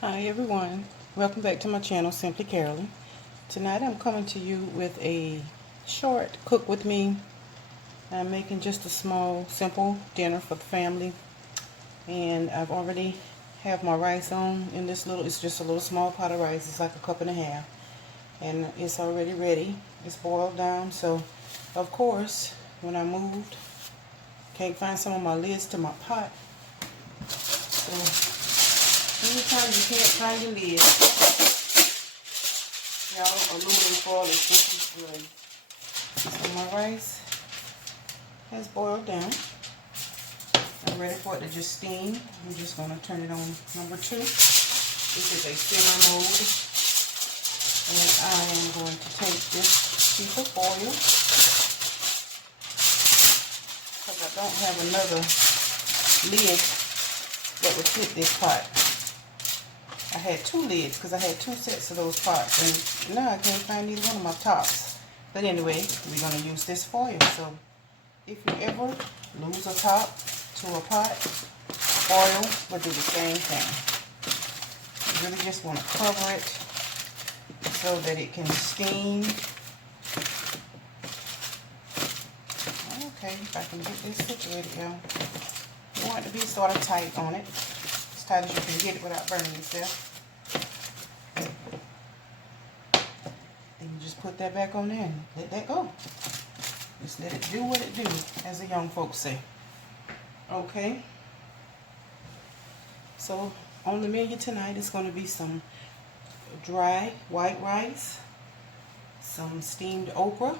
Hi everyone, welcome back to my channel, Simply Carolyn. Tonight I'm coming to you with a short cook with me. I'm making just a small, simple dinner for the family. And I've already have my rice on in this little, it's just a little small pot of rice. It's like a cup and a half. And it's already ready. It's boiled down. So, of course, when I moved, can't find some of my lids to my pot. So, anytime you can't find your lid, y'all, aluminum foil is just as good. So my rice has boiled down. I'm ready for it to just steam. I'm just going to turn it on number 2. This is a simmer mode. And I am going to take this piece of foil, because I don't have another lid that would fit this pot. I had 2 lids because I had 2 sets of those pots, and now I can't find either one of my tops. But anyway, we're going to use this foil. So if you ever lose a top to a pot, foil will do the same thing. You really just want to cover it so that it can steam. Okay, if I can get this situated, y'all. You want it to be sort of tight on it. As tight as you can get it without burning yourself. Then you just put that back on there and let that go. Just let it do what it do, as the young folks say. Okay. So on the menu tonight is going to be some dry white rice, some steamed okra,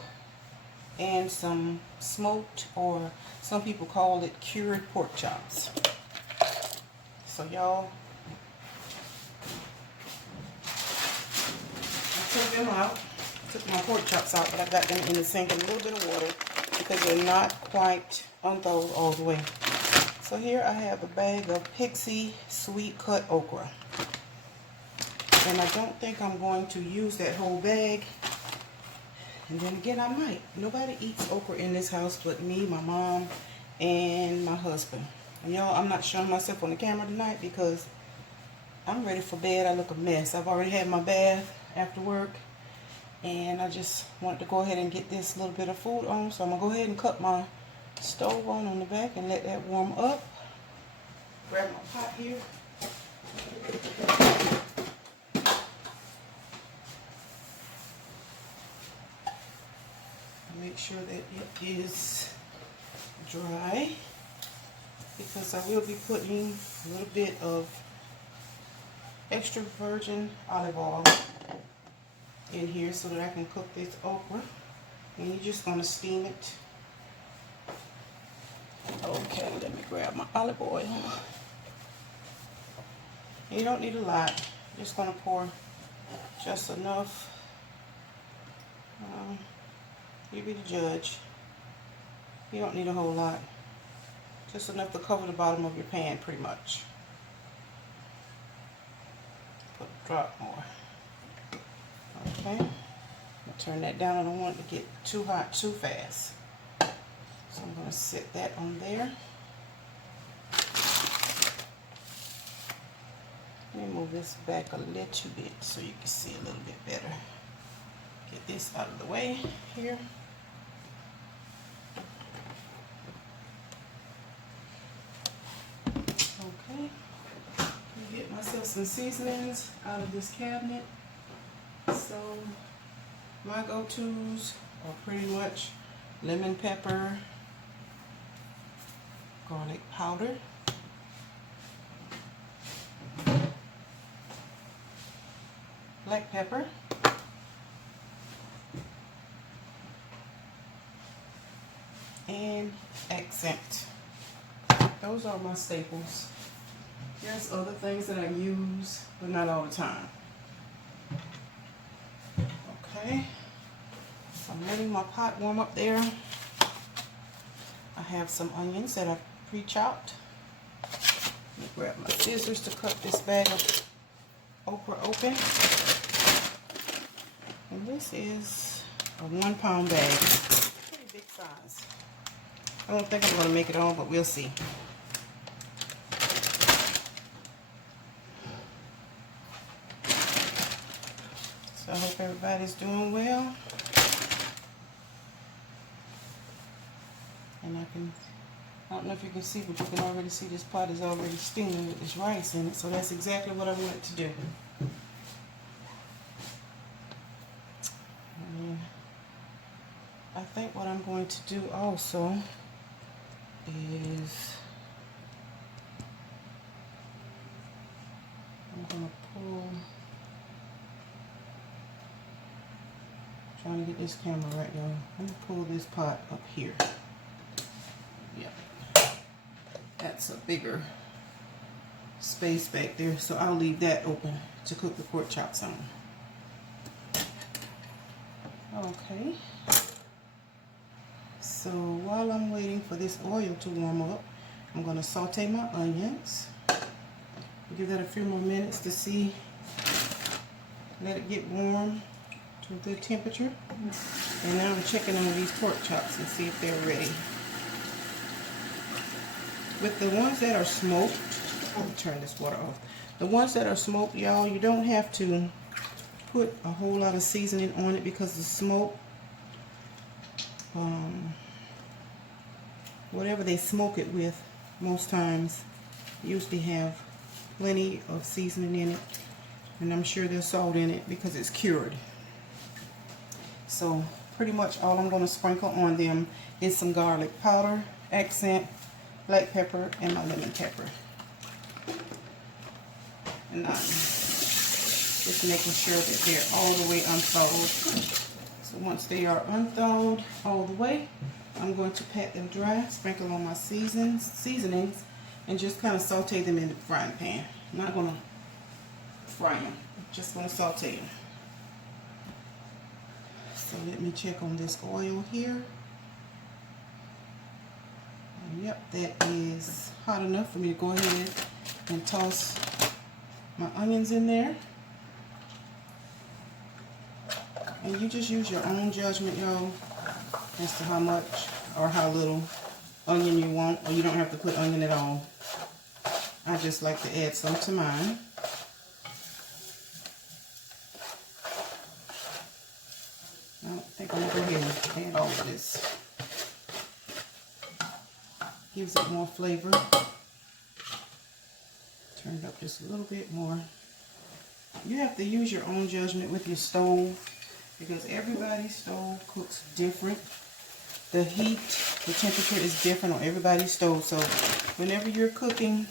and some smoked, or some people call it cured, pork chops. So y'all, I took them out. Took my pork chops out, but I got them in the sink in a little bit of water because they're not quite unthawed all the way. So here I have a bag of Pixie sweet cut okra. And I don't think I'm going to use that whole bag. And then again, I might. Nobody eats okra in this house but me, my mom, and my husband. And y'all, I'm not showing myself on the camera tonight because I'm ready for bed. I look a mess. I've already had my bath after work. And I just want to go ahead and get this little bit of food on. So I'm going to go ahead and cut my stove on the back and let that warm up. Grab my pot here. Make sure that it is dry, because I will be putting a little bit of extra virgin olive oil in here so that I can cook this okra. And you're just going to steam it. Okay, let me grab my olive oil. You don't need a lot. I'm just going to pour just enough. You be the judge. You don't need a whole lot. Just enough to cover the bottom of your pan pretty much. Put a drop more. Okay. Turn that down. I don't want it to get too hot too fast. So I'm going to set that on there. Let me move this back a little bit so you can see a little bit better. Get this out of the way here. Okay. Get myself some seasonings out of this cabinet. So my go-tos are pretty much lemon pepper, garlic powder, black pepper, and accent. Those are my staples. There's other things that I use, but not all the time. Okay, so I'm letting my pot warm up there. I have some onions that I pre-chopped. Let me grab my scissors to cut this bag of okra open. And this is a 1 pound bag. Pretty big size. I don't think I'm going to make it all, but we'll see. So I hope everybody's doing well. And I don't know if you can see, but you can already see this pot is already steaming with this rice in it. So that's exactly what I wanted to do. And I think what I'm going to do also is I'm going to pull, trying to get this camera right now. I'm going to pull this pot up here. Yep. That's a bigger space back there, so I'll leave that open to cook the pork chops on. Okay. So while I'm waiting for this oil to warm up, I'm going to saute my onions. Give that a few more minutes to see, let it get warm to a good temperature. And now I'm checking on these pork chops and see if they're ready. With the ones that are smoked, let me turn this water off. The ones that are smoked, y'all, you don't have to put a whole lot of seasoning on it because the smoke, whatever they smoke it with, most times usually have plenty of seasoning in it, and I'm sure there's salt in it because it's cured. So pretty much all I'm going to sprinkle on them is some garlic powder, accent, black pepper, and my lemon pepper. And I'm just making sure that they're all the way unthawed. So once they are unthawed all the way, I'm going to pat them dry, sprinkle on my seasonings, and just kind of saute them in the frying pan. I'm not going to fry them, just going to saute them. So let me check on this oil here. And yep, that is hot enough for me to go ahead and toss my onions in there. And you just use your own judgment, y'all, as to how much or how little onion you want, or you don't have to put onion at all. I just like to add some to mine. I think I'm going to go ahead and add all of this. Gives it more flavor. Turn it up just a little bit more. You have to use your own judgment with your stove because everybody's stove cooks different. The heat, the temperature is different on everybody's stove. So whenever you're cooking,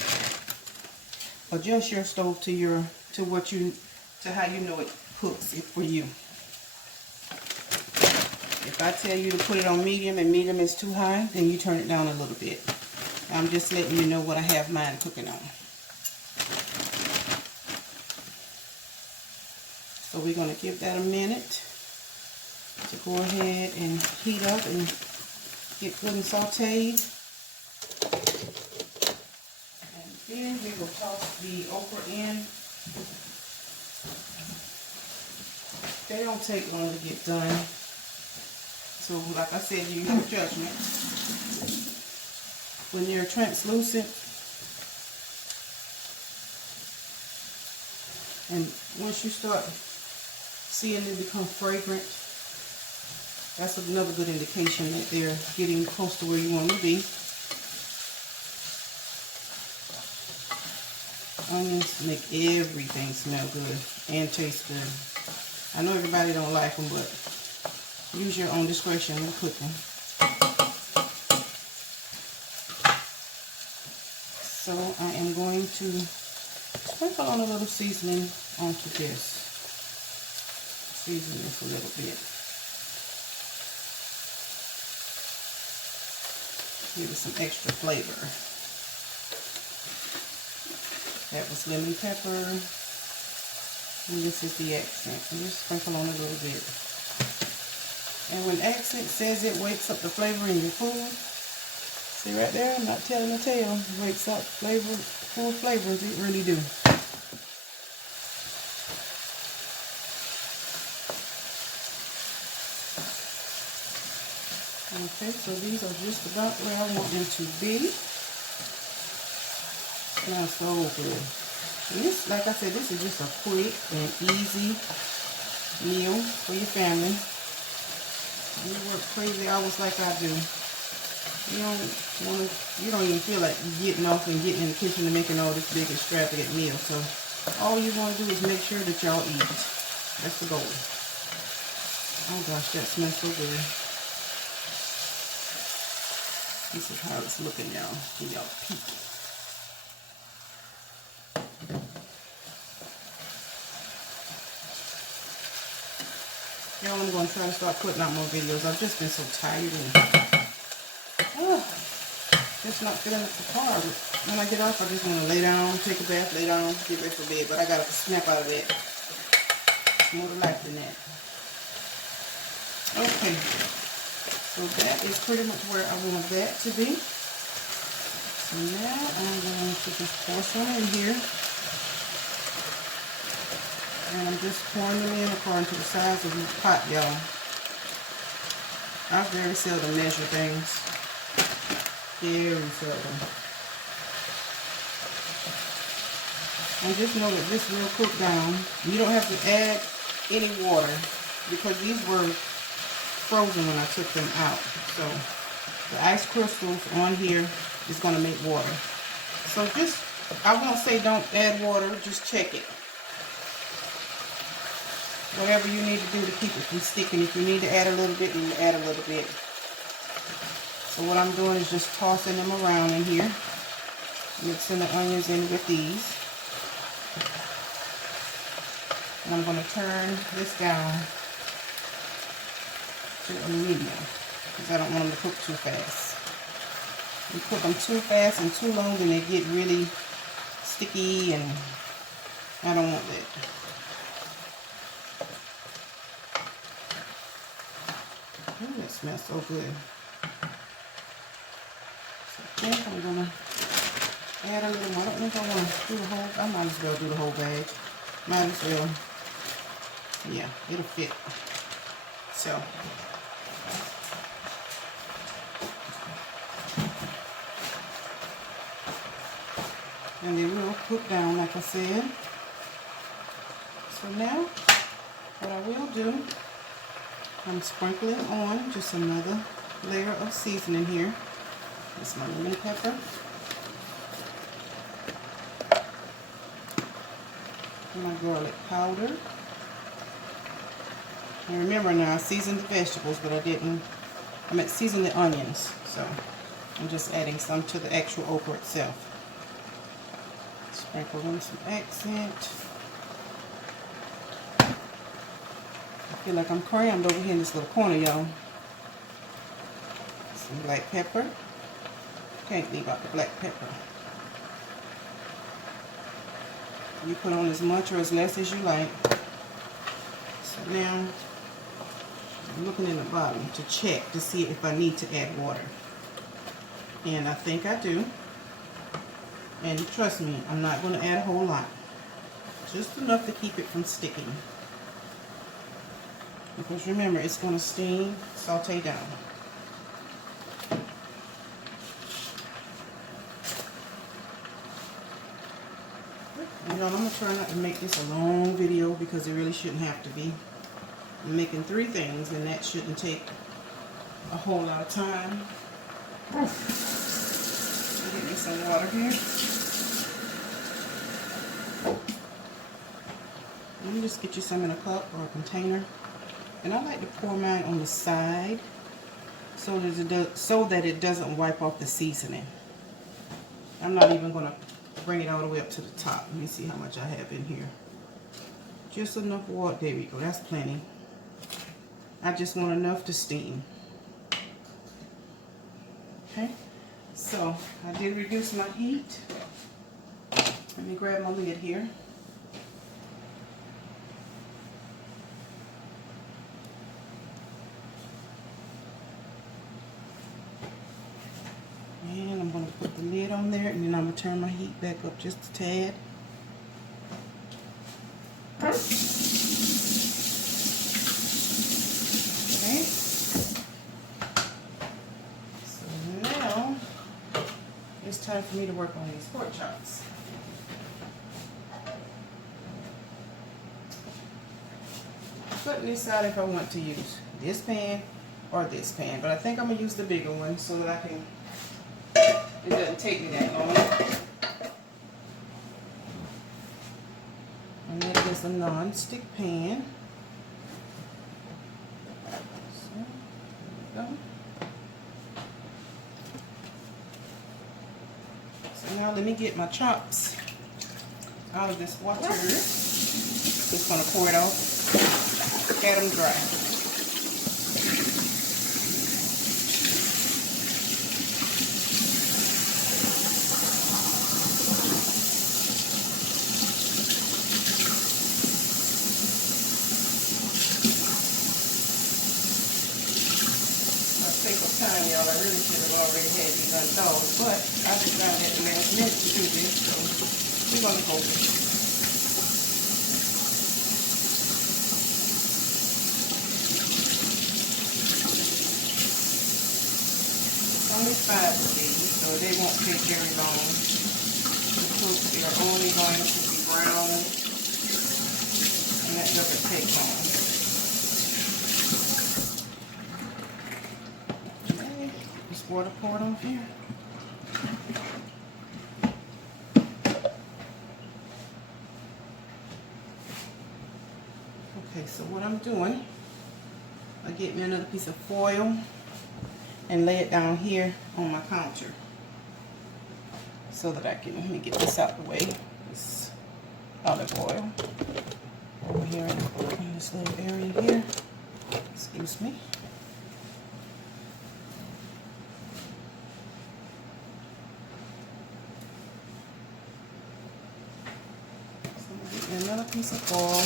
adjust your stove to how you know it cooks it for you. If I tell you to put it on medium and medium is too high, then you turn it down a little bit. I'm just letting you know what I have mine cooking on. So we're going to give that a minute to go ahead and heat up and get good and sauteed. And then we will toss the okra in. They don't take long to get done. So like I said, you use your judgment. When they're translucent and once you start seeing them become fragrant, that's another good indication that they're getting close to where you want them to be. Onions make everything smell good and taste good. I know everybody don't like them, but use your own discretion when cooking. So I am going to sprinkle on a little seasoning onto this. Season this a little bit. Give it some extra flavor. That was lemon pepper. And this is the accent. And just sprinkle on a little bit. And when accent says it wakes up the flavor in your food, see right there, I'm not telling a tale. It wakes up full flavors, it really do. Okay, so these are just about where I want them to be. Smells so good. And this, like I said, this is just a quick and easy meal for your family. You work crazy hours like I do. You don't even feel like getting off and getting in the kitchen and making all this big extravagant meal. So all you want to do is make sure that y'all eat. That's the goal. Oh gosh, that smells so good. This is how it's looking, y'all. Give y'all a peek. Y'all, I'm going to try to start putting out more videos. I've just been so tired and just not feeling up the car. When I get off, I just want to lay down, take a bath, lay down, get ready for bed. But I got to snap out of that. It's more to life than that. Okay. So that is pretty much where I want that to be. So now I'm going to just pour some in here. And I'm just pouring them in according to the size of the pot, y'all. I very seldom measure things. Very seldom. And just know that this will cook down. You don't have to add any water because these were frozen when I took them out. So the ice crystals on here is going to make water. So just, I won't say don't add water, just check it. Whatever you need to do to keep it from sticking. If you need to add a little bit, then you add a little bit. So what I'm doing is just tossing them around in here. Mixing the onions in with these. And I'm going to turn this down to a medium. Because I don't want them to cook too fast. You cook them too fast and too long, then they get really sticky, and I don't want that. Ooh, that smells so good. So I think I'm going to add a little more. I don't think I want to do the whole, I might as well do the whole bag. Might as well. Yeah, it'll fit. So. And they will cook down, like I said. So now, what I will do, I'm sprinkling on just another layer of seasoning here. It's my lemon pepper. And my garlic powder. And remember now, I seasoned the vegetables, but I meant season the onions. So I'm just adding some to the actual okra itself. Sprinkle in some accent. I feel like I'm crammed over here in this little corner, y'all. Some black pepper. Can't leave out the black pepper. You put on as much or as less as you like. So now, I'm looking in the bottom to check to see if I need to add water. And I think I do. And trust me, I'm not going to add a whole lot. Just enough to keep it from sticking. Because remember, it's going to steam, saute down. You know, I'm going to try not to make this a long video because it really shouldn't have to be. I'm making 3 things and that shouldn't take a whole lot of time. Get me some water here. Let me just get you some in a cup or a container. And I like to pour mine on the side so that it doesn't wipe off the seasoning. I'm not even going to bring it all the way up to the top. Let me see how much I have in here. Just enough water. There we go. That's plenty. I just want enough to steam. Okay. So I did reduce my heat. Let me grab my lid here. And I'm going to put the lid on there, and then I'm going to turn my heat back up just a tad. Okay. So now it's time for me to work on these pork chops. couldn't decide if I want to use this pan or this pan, but I think I'm gonna use the bigger one so that I can, it doesn't take me that long. And that is a non-stick pan. So, there we go. So now let me get my chops out of this water. Just gonna pour it off, pat them dry. Time, y'all. I really should have already had these unthawed, but I decided at the last minute to do this, so we're going to go with it. Only 5 of these, so they won't take very long. Of course, they are only going to be brown, and that doesn't take long. Water poured on here. Okay, so what I'm doing, I get me another piece of foil and lay it down here on my counter so that I can, let me get this out of the way. This olive oil over here in this little area here. Excuse me. Another piece of oil, a good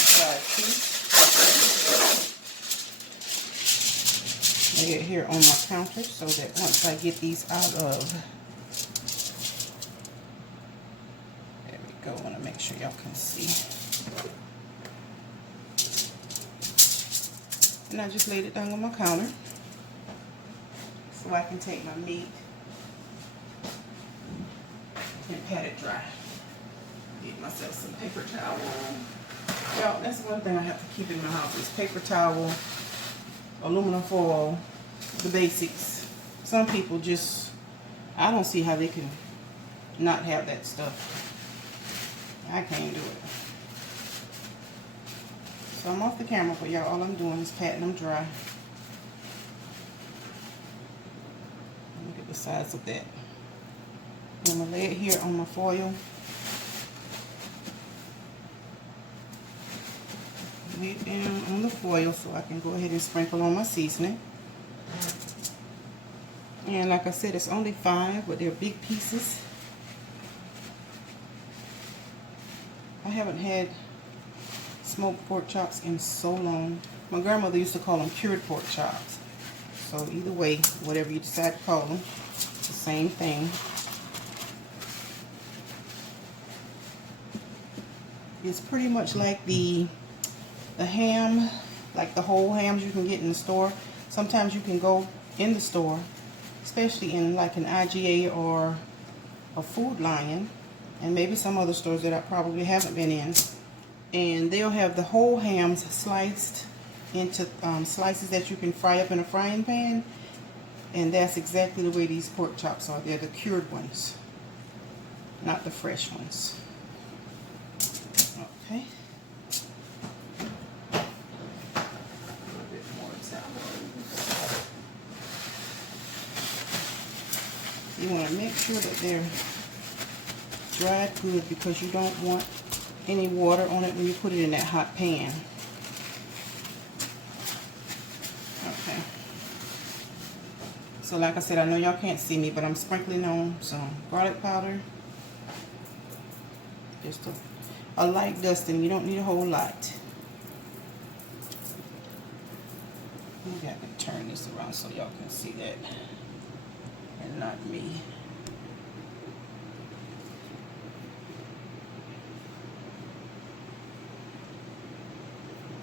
size piece. Lay it here on my counter so that once I get these out of, there we go. I want to make sure y'all can see. And I just laid it down on my counter so I can take my meat and pat it dry. Get myself some paper towel. Y'all, that's one thing I have to keep in my house is paper towel, aluminum foil, the basics. Some people just, I don't see how they can not have that stuff. I can't do it. So I'm off the camera for y'all. All I'm doing is patting them dry. Look at the size of that. I'm going to lay it here on my foil. Lay it down on the foil so I can go ahead and sprinkle on my seasoning. And like I said, it's only 5, but they're big pieces. I haven't had smoked pork chops in so long. My grandmother used to call them cured pork chops. So either way, whatever you decide to call them, it's the same thing. It's pretty much like the ham, like the whole hams you can get in the store. Sometimes you can go in the store, especially in like an IGA or a Food Lion, and maybe some other stores that I probably haven't been in, and they'll have the whole hams sliced into slices that you can fry up in a frying pan, and that's exactly the way these pork chops are. They're the cured ones, not the fresh ones. Okay. You want to make sure that they're dried good because you don't want any water on it when you put it in that hot pan. Okay. So like I said, I know y'all can't see me, but I'm sprinkling on some garlic powder. Just a light dusting. You don't need a whole lot. Maybe I can turn this around so y'all can see that. And not me.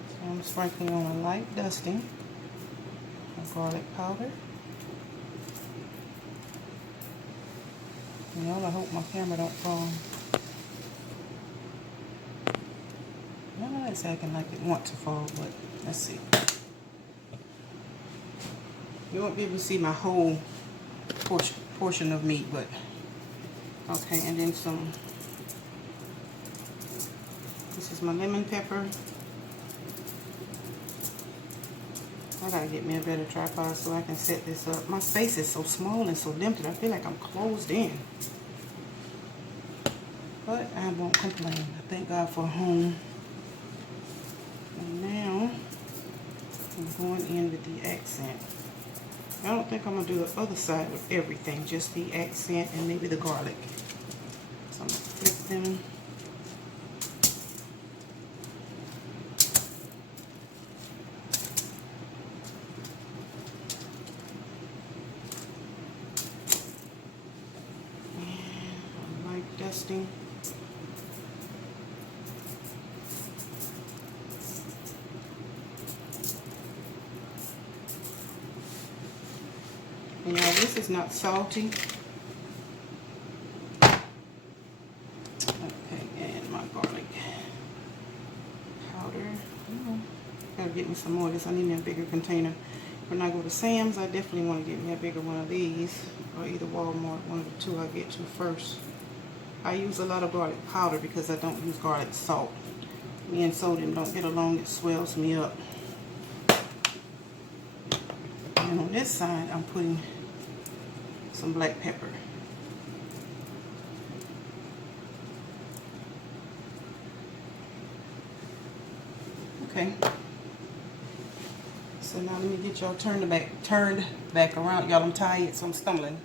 So I'm sprinkling on a light dusting of garlic powder. Y'all, I hope my camera don't fall. No, Oh, it's acting like it wants to fall, but let's see. You won't be able to see my whole portion of meat, but okay. And then some. This is my lemon pepper. I gotta get me a better tripod so I can set this up. My space is so small and so limited. I feel like I'm closed in. But I won't complain. I thank God for a home. And now I'm going in with the accent. I don't think I'm gonna do the other side with everything, just the accent and maybe the garlic. So I'm gonna flip them. And I like dusting. And now this is not salty. Okay, and my garlic powder. Gotta get me some more of this. I need me a bigger container. When I go to Sam's, I definitely want to get me a bigger one of these, or either Walmart, one of the two I get to first. I use a lot of garlic powder because I don't use garlic salt. Me and sodium don't get along, it swells me up. And on this side, I'm putting some black pepper. Okay. So now let me get y'all turned back around. Y'all, I'm tired, so I'm stumbling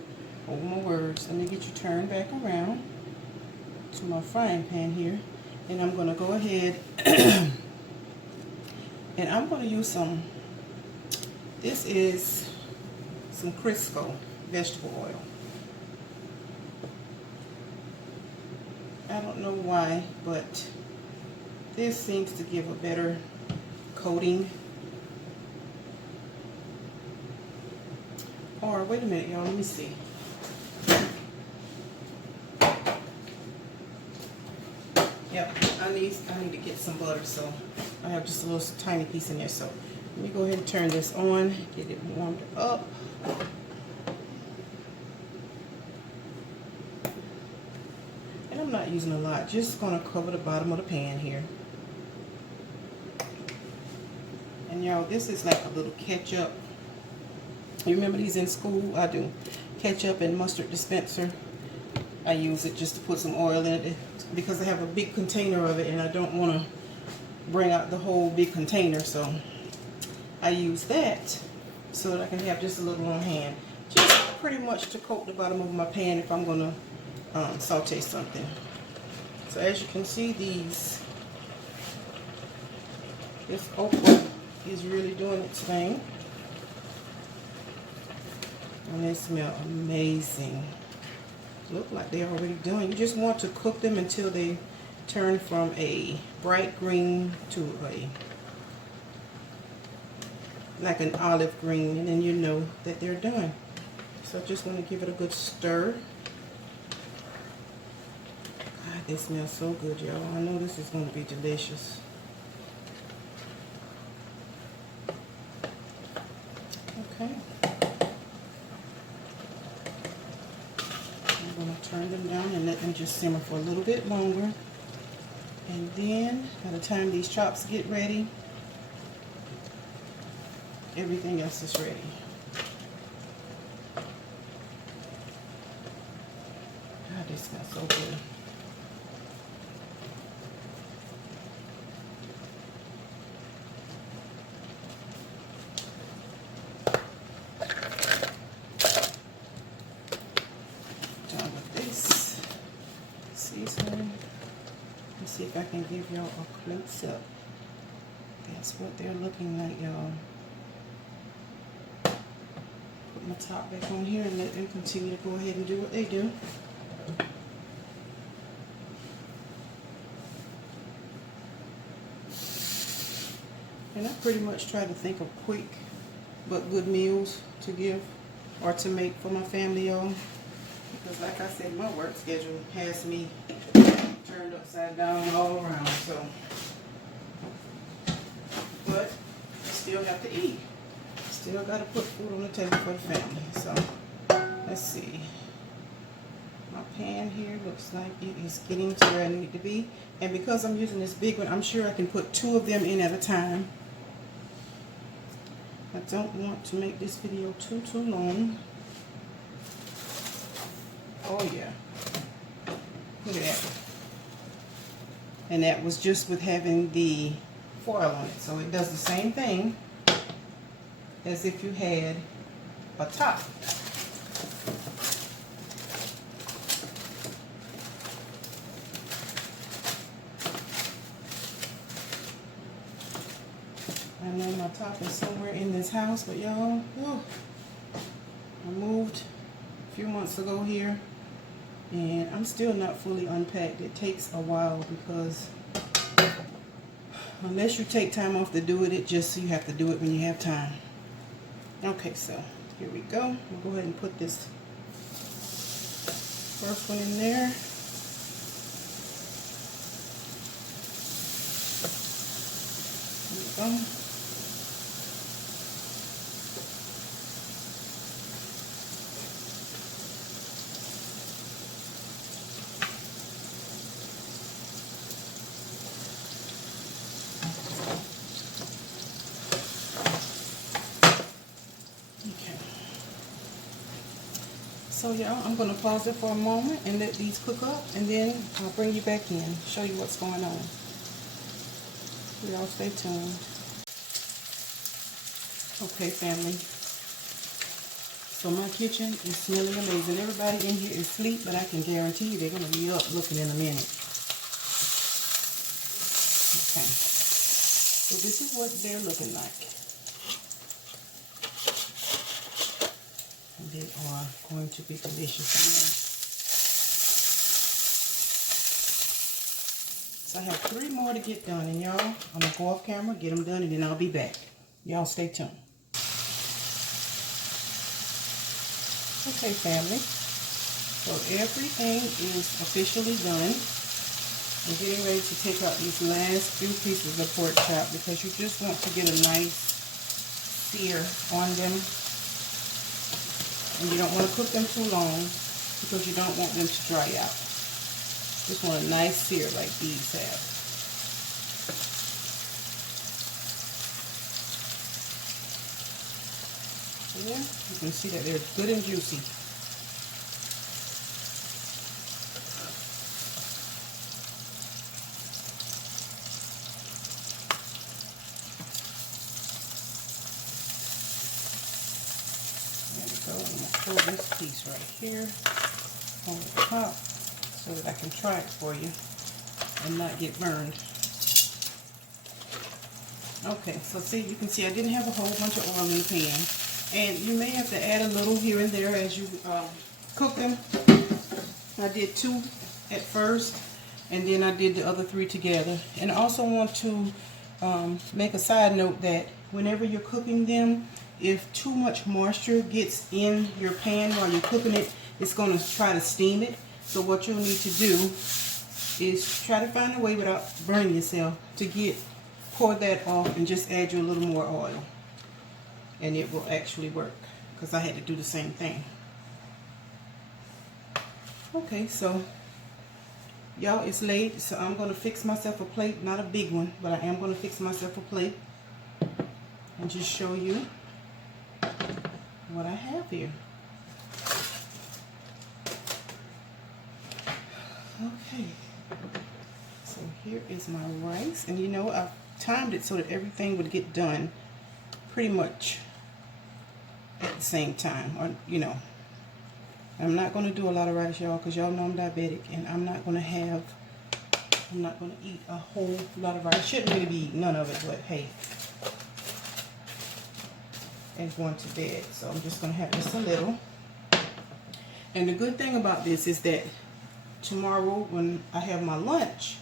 over my words. Let me get you turned back around to my frying pan here. And I'm going to go ahead and I'm going to use some, this is some Crisco vegetable oil. I don't know why, but this seems to give a better coating. Or wait a minute, y'all, let me see. Yep, I need to get some butter, so I have just a little tiny piece in there. So let me go ahead and turn this on, get it warmed up. And I'm not using a lot, just gonna cover the bottom of the pan here. And y'all, this is like a little ketchup. You remember these in school? I do. Ketchup and mustard dispenser. I use it just to put some oil in it because I have a big container of it and I don't want to bring out the whole big container. So I use that so that I can have just a little on hand. Just pretty much to coat the bottom of my pan if I'm going to saute something. So as you can see, this okra is really doing its thing. And they smell amazing. Look like they're already done. You just want to cook them until they turn from a bright green to like an olive green, and then you know that they're done. So I just want to give it a good stir. God, they smell so good, y'all. I know this is going to be delicious. Okay. I'm going to turn them down and let them just simmer for a little bit longer. And then, by the time these chops get ready, everything else is ready. God, they smell so good. Done with this seasoning. Let's see if I can give y'all a close up. That's what they're looking like, y'all. Put my top back on here and let them continue to go ahead and do what they do. And I pretty much try to think of quick but good meals to give or to make for my family, y'all. Because like I said, my work schedule has me turned upside down all around. So still have to eat. Still got to put food on the table for the family. So let's see. My pan here looks like it is getting to where I need to be. And because I'm using this big one, I'm sure I can put 2 of them in at a time. I don't want to make this video too long. Oh yeah. Look at that. And that was just with having the foil on it. So it does the same thing as if you had a top. I know my top is somewhere in this house, but y'all, I moved a few months ago here, and I'm still not fully unpacked. It takes a while because unless you take time off to do it, you have to do it when you have time. Okay, so here we go. We'll go ahead and put this first one in there. There we go. So y'all, I'm going to pause it for a moment and let these cook up, and then I'll bring you back in, show you what's going on. Y'all stay tuned. Okay, family. So my kitchen is smelling amazing. Everybody in here is asleep, but I can guarantee you they're going to be up looking in a minute. Okay. So this is what they're looking like. They are going to be delicious. So I have 3 more to get done, and y'all, I'm going to go off camera, get them done, and then I'll be back. Y'all stay tuned. Okay, family. So everything is officially done. I'm getting ready to take out these last few pieces of pork chop because you just want to get a nice sear on them. And you don't want to cook them too long because you don't want them to dry out. Just want a nice sear like these have. Yeah, you can see that they're good and juicy. So I'm going to pull this piece right here on the top so that I can try it for you and not get burned. Okay, so see, you can see I didn't have a whole bunch of oil in the pan. And you may have to add a little here and there as you cook them. I did 2 at first, and then I did the other 3 together. And I also want to make a side note that whenever you're cooking them, if too much moisture gets in your pan while you're cooking it, it's going to try to steam it. So what you'll need to do is try to find a way without burning yourself to pour that off and just add you a little more oil. And it will actually work because I had to do the same thing. Okay, so y'all, it's late, so I'm going to fix myself a plate. Not a big one, but I am going to fix myself a plate and just show you what I have here. Okay, so here is my rice, and you know, I've timed it so that everything would get done pretty much at the same time, or you know, I'm not going to do a lot of rice, y'all, because y'all know I'm diabetic, and I'm not going to eat a whole lot of rice. Shouldn't really be eating none of it, but hey, and going to bed, so I'm just going to have just a little. And the good thing about this is that tomorrow when I have my lunch,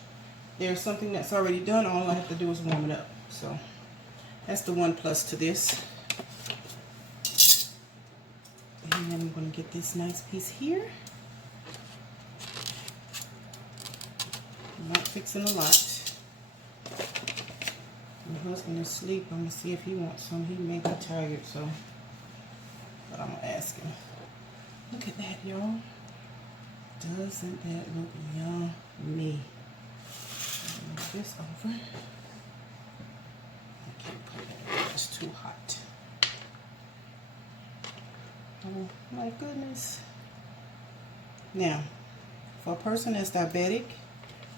there's something that's already done. All I have to do is warm it up. So that's the one plus to this. And then I'm going to get this nice piece here. I'm not fixing a lot. My husband is asleep. I'm gonna see if he wants some. He may be tired, so, but I'm gonna ask him. Look at that, y'all. Doesn't that look yummy? Move this over. I can't put it over. It's too hot. Oh my goodness. Now, for a person that's diabetic,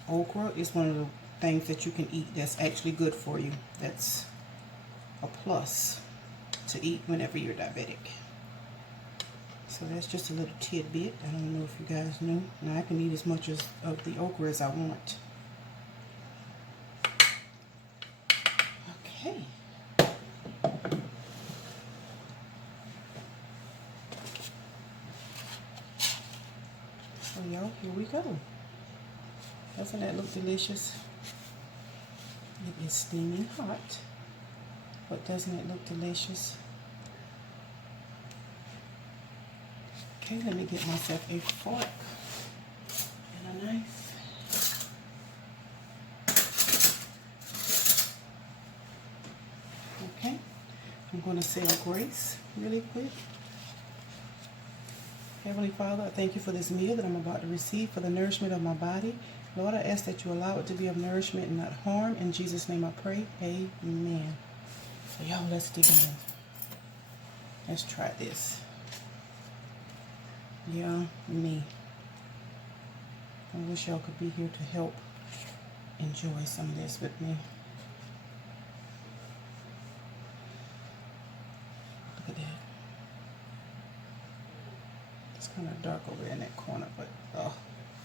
okra is one of the things that you can eat that's actually good for you. That's a plus to eat whenever you're diabetic. So that's just a little tidbit. I don't know if you guys knew. Now I can eat as much of the okra as I want. Okay. So y'all, here we go. Doesn't that look delicious? It is steaming hot, but doesn't it look delicious? Okay, let me get myself a fork and a knife. Okay, I'm going to say a grace really quick. Heavenly Father, I thank you for this meal that I'm about to receive for the nourishment of my body. Lord, I ask that you allow it to be of nourishment and not harm. In Jesus' name I pray, amen. So y'all, let's dig in. Let's try this. Yummy. I wish y'all could be here to help enjoy some of this with me. Look at that. It's kind of dark over there in that corner, but oh,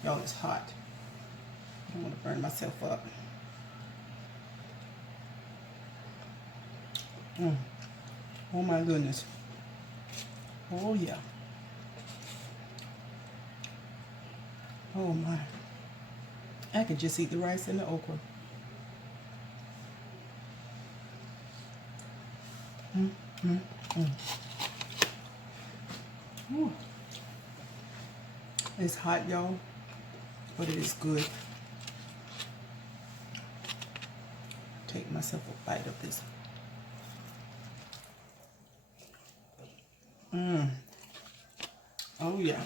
y'all, it's hot. I don't want to burn myself up. Oh my goodness. Oh yeah. Oh my. I could just eat the rice and the okra. Ooh. It's hot, y'all, but it is good. Take myself a bite of this. Oh yeah.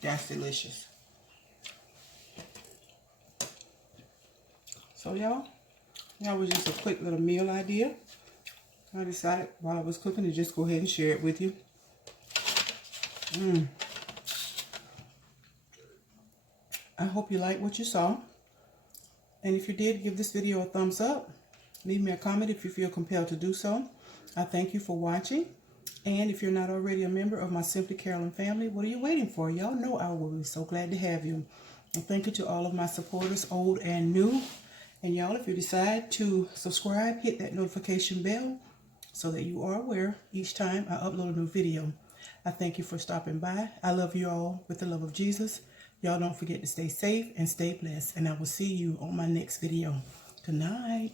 That's delicious. So y'all, that was just a quick little meal idea. I decided while I was cooking to just go ahead and share it with you. I hope you liked what you saw. And if you did, give this video a thumbs up. Leave me a comment if you feel compelled to do so. I thank you for watching. And if you're not already a member of my Simply Carolyn family, what are you waiting for? Y'all know I will be so glad to have you. And thank you to all of my supporters, old and new. And y'all, if you decide to subscribe, hit that notification bell so that you are aware each time I upload a new video. I thank you for stopping by. I love you all with the love of Jesus. Y'all don't forget to stay safe and stay blessed. And I will see you on my next video. Good night.